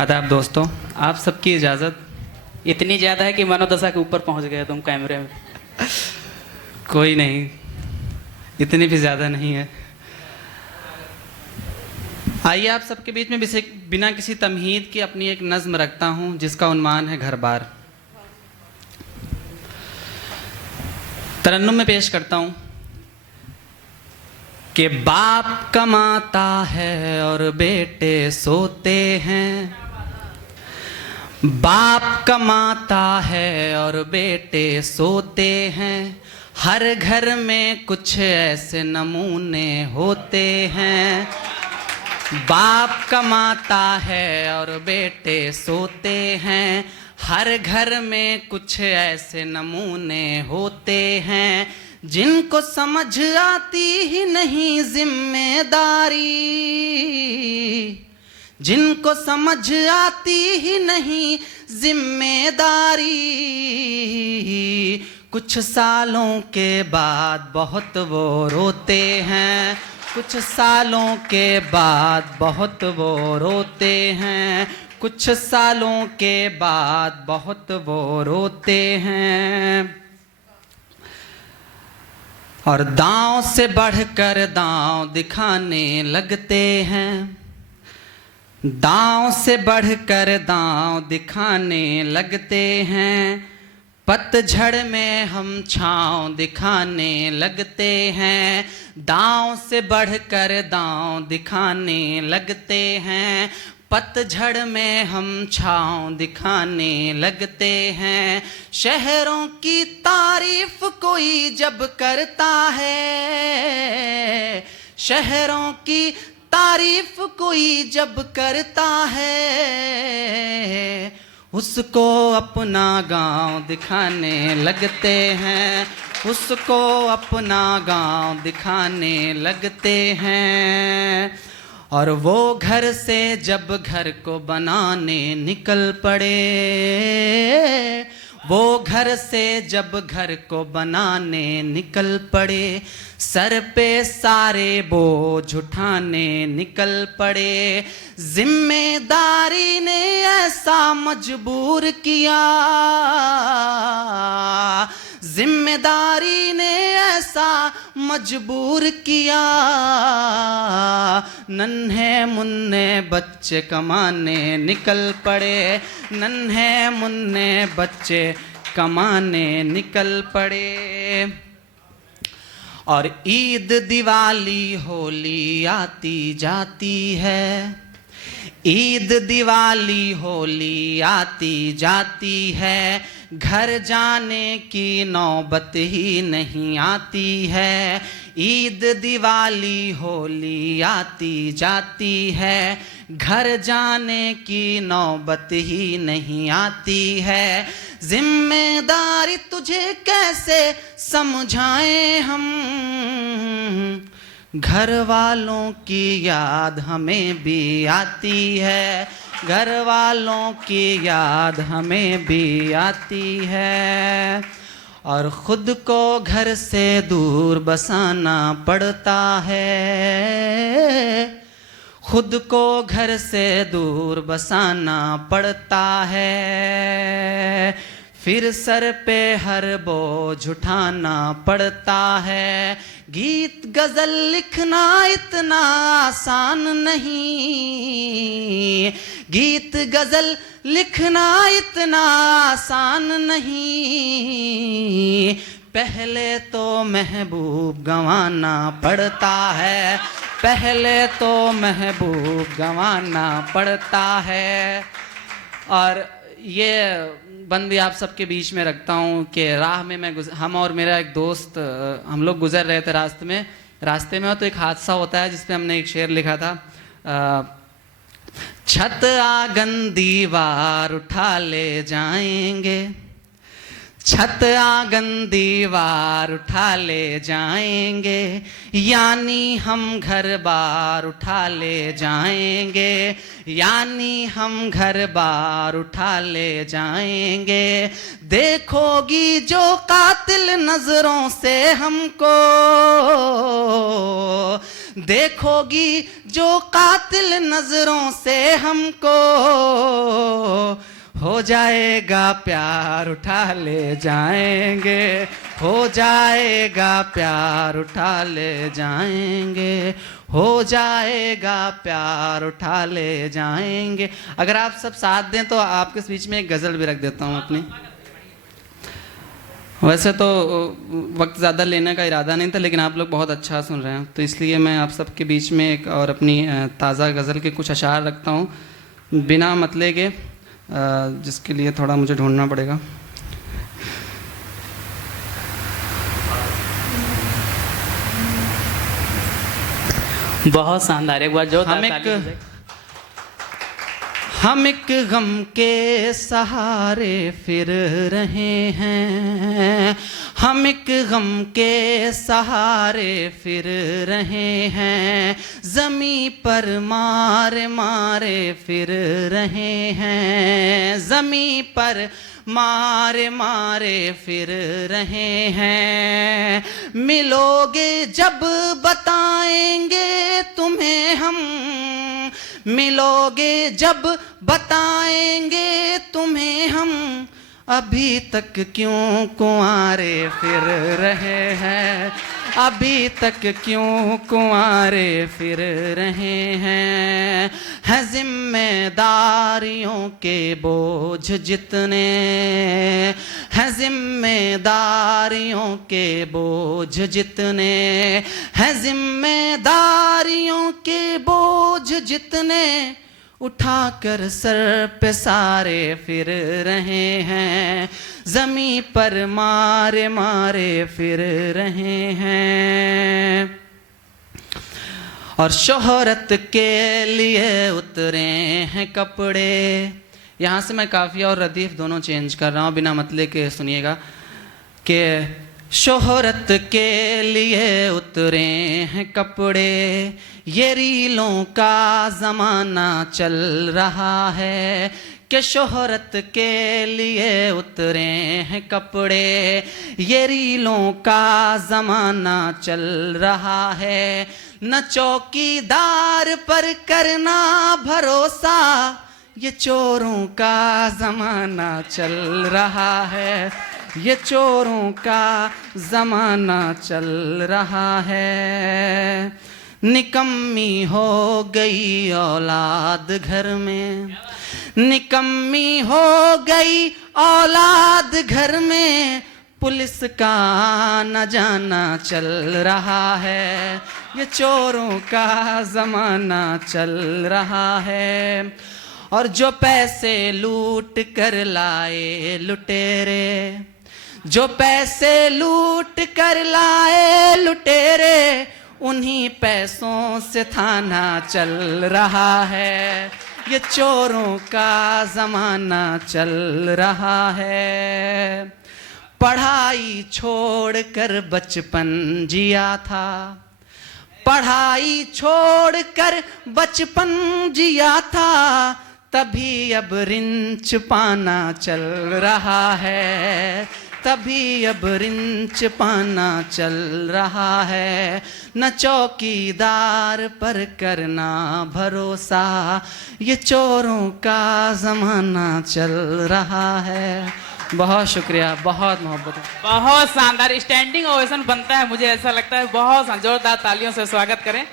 आदाब दोस्तों, आप सबकी इजाज़त इतनी ज़्यादा है कि मनोदशा के ऊपर पहुंच गए तुम कैमरे में। कोई नहीं, इतनी भी ज़्यादा नहीं है। आइए आप सबके बीच में बिना किसी तमहीद के अपनी एक नज़्म रखता हूं जिसका उन्वान है घर बार। तरन्नुम में पेश करता हूं कि बाप कमाता है और बेटे सोते हैं, बाप कमाता है और बेटे सोते हैं, हर घर में कुछ ऐसे नमूने होते हैं। बाप कमाता है और बेटे सोते हैं, हर घर में कुछ ऐसे नमूने होते हैं, जिनको समझ आती ही नहीं जिम्मेदारी, जिनको समझ आती ही नहीं जिम्मेदारी। कुछ सालों के बाद बहुत वो रोते हैं, कुछ सालों के बाद बहुत वो रोते हैं, कुछ सालों के बाद बहुत वो रोते हैं। और दांव से बढ़कर दांव दिखाने लगते हैं, दांव से बढ़कर दांव दिखाने लगते हैं, पतझड़ में हम छांव दिखाने लगते हैं। दांव से बढ़कर दांव दिखाने लगते हैं, पतझड़ में हम छांव दिखाने लगते हैं। शहरों की तारीफ कोई जब करता है, शहरों की तारीफ कोई जब करता है, उसको अपना गांव दिखाने लगते हैं, उसको अपना गांव दिखाने लगते हैं। और वो घर से जब घर को बनाने निकल पड़े, वो घर से जब घर को बनाने निकल पड़े, सर पे सारे बोझ उठाने निकल पड़े। जिम्मेदारी ने ऐसा मजबूर किया, जिम्मेदारी ने ऐसा मजबूर किया, नन्हे मुन्ने बच्चे कमाने निकल पड़े, नन्हे मुन्ने बच्चे कमाने निकल पड़े। और ईद दिवाली होली आती जाती है, ईद दिवाली होली आती जाती है, घर जाने की नौबत ही नहीं आती है। ईद दिवाली होली आती जाती है, घर जाने की नौबत ही नहीं आती है। जिम्मेदारी तुझे कैसे समझाएं हम, घर वालों की याद हमें भी आती है, घर वालों की याद हमें भी आती है। और खुद को घर से दूर बसाना पड़ता है, खुद को घर से दूर बसाना पड़ता है। फिर सर पे हर बोझ उठाना पड़ता है। गीत गजल लिखना इतना आसान नहीं, गीत गजल लिखना इतना आसान नहीं। पहले तो महबूब गंवाना पड़ता है, पहले तो महबूब गंवाना पड़ता है। और ये बंदी आप सबके बीच में रखता हूँ कि राह में हम और मेरा एक दोस्त हम लोग गुजर रहे थे रास्ते में तो एक हादसा होता है जिसमें हमने एक शेर लिखा था, छत आंगन दीवार उठा ले जाएंगे, छत आंगन दीवार उठा ले जाएंगे, यानी हम घर बार उठा ले जाएंगे, यानी हम घर बार उठा ले जाएंगे। देखोगी जो कातिल नजरों से हमको, देखोगी जो कातिल नजरों से हमको, हो जाएगा प्यार उठा ले जाएंगे, हो जाएगा प्यार उठा ले जाएंगे, हो जाएगा प्यार उठा ले जाएंगे। अगर आप सब साथ दें तो आपके बीच में एक गज़ल भी रख देता हूँ अपनी। वैसे तो वक्त ज़्यादा लेने का इरादा नहीं था, लेकिन आप लोग बहुत अच्छा सुन रहे हैं तो इसलिए मैं आप सबके बीच में एक और अपनी ताज़ा गज़ल के कुछ अशार रखता हूँ बिना मतले के, जिसके लिए थोड़ा मुझे ढूंढना पड़ेगा। बहुत शानदार, एक बार जो हम एक गम के सहारे फिर रहे हैं, हम एक गम के सहारे फिर रहे हैं, ज़मी पर मारे मारे फिर रहे हैं, ज़मी पर मारे मारे फिर रहे हैं। मिलोगे जब बताएंगे तुम्हें हम, मिलोगे जब बताएंगे तुम्हें हम, अभी तक क्यों कुंवारे फिर रहे हैं, अभी तक क्यों कुंवारे फिर रहे हैं। है जिम्मेदारियों के बोझ जितने, है जिम्मेदारियों के बोझ जितने, है जिम्मेदारियों के बोझ जितने, उठाकर सर पे सारे फिर रहे हैं, ज़मी पर मारे मारे फिर रहे हैं। और शोहरत के लिए उतरे हैं कपड़े, यहाँ से मैं काफ़ी और रदीफ दोनों चेंज कर रहा हूँ बिना मतले के, सुनिएगा कि शोहरत के लिए उतरे हैं कपड़े, ये रीलों का ज़माना चल रहा है, कि शोहरत के लिए उतरे हैं कपड़े, ये रीलों का ज़माना चल रहा है। न चौकीदार पर करना भरोसा, ये चोरों का ज़माना चल रहा है, ये चोरों का ज़माना चल रहा है। निकम्मी हो गई औलाद घर में, निकम्मी हो गई औलाद घर में, पुलिस का न जाना चल रहा है, ये चोरों का ज़माना चल रहा है। और जो पैसे लूट कर लाए लुटेरे, जो पैसे लूट कर लाए लुटेरे, उन्हीं पैसों से थाना चल रहा है, ये चोरों का ज़माना चल रहा है। पढ़ाई छोड़कर बचपन जिया था, पढ़ाई छोड़कर बचपन जिया था, तभी अब रिंच पाना चल रहा है, तभी अब रिंच पाना चल रहा है। न चौकीदार पर करना भरोसा, ये चोरों का ज़माना चल रहा है। बहुत शुक्रिया, बहुत मोहब्बत है। बहुत शानदार, स्टैंडिंग ओवेशन बनता है, मुझे ऐसा लगता है। बहुत जोरदार तालियों से स्वागत करें।